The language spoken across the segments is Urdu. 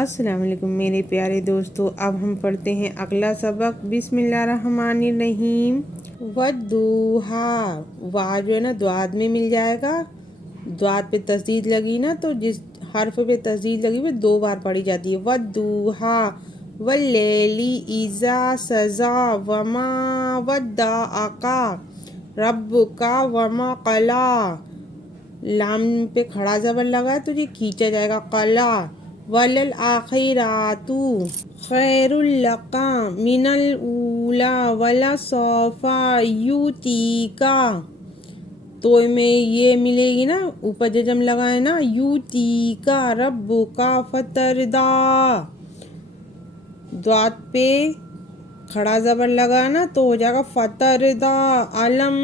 السلام علیکم میرے پیارے دوستو، اب ہم پڑھتے ہیں اگلا سبق۔ بسم اللہ الرحمن الرحیم۔ والدوحا، وا جو ہے نا دواد میں مل جائے گا، دواد پہ تشدید لگی نا تو جس حرف پہ تشدید لگی وہ 2 بار پڑھی جاتی ہے۔ والدوحا واللیلی اذا سجا وما ودعک ربک وما قلی۔ لام پہ کھڑا زبر لگا ہے تو یہ کھینچا جائے گا، قلا۔ وللآخرات خیر لک من الاولی ولسوف یؤتیک۔ تو میں یہ ملے گی نا، اوپر جزم لگا ہے نا، یؤتیک ربک فترضی۔ دوات پہ کھڑا زبر لگا نا تو ہو جائے گا فترضی۔ الم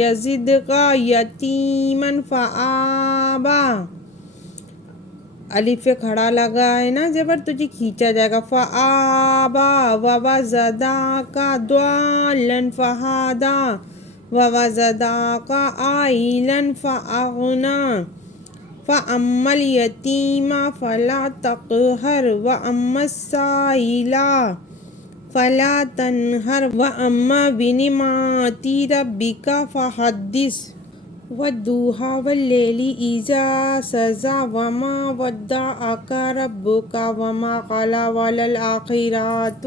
یزدک یتیما فآوی۔ الف پہ کھڑا لگا ہے نا زبر تو جی کھینچا جائے گا، فآوی۔ ووجدک ضالا فہدی ووجدک عائلا فأغنی۔ فأما الیتیم فلا تقہر وأما السائل فلا تنہر وأما بنعمت ربک فحدث۔ والضحی واللیل اذا سجی وما ودعک ربک وما قلی وللآخرۃ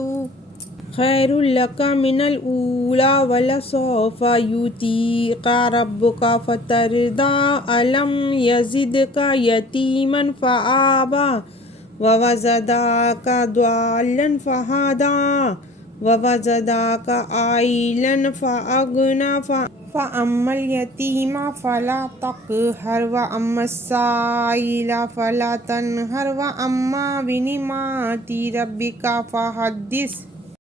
خیر لک من الاولی ولسوف یؤتیک ربک فترضی۔ الم یجدک یتیما فآوی ووجدک ضالا فہدی ووجدک عائلا فأغنی۔ فأما الیتیم فلا تقہر وأما السائل فلا تنہر وأما بنعمت ربک فحدث۔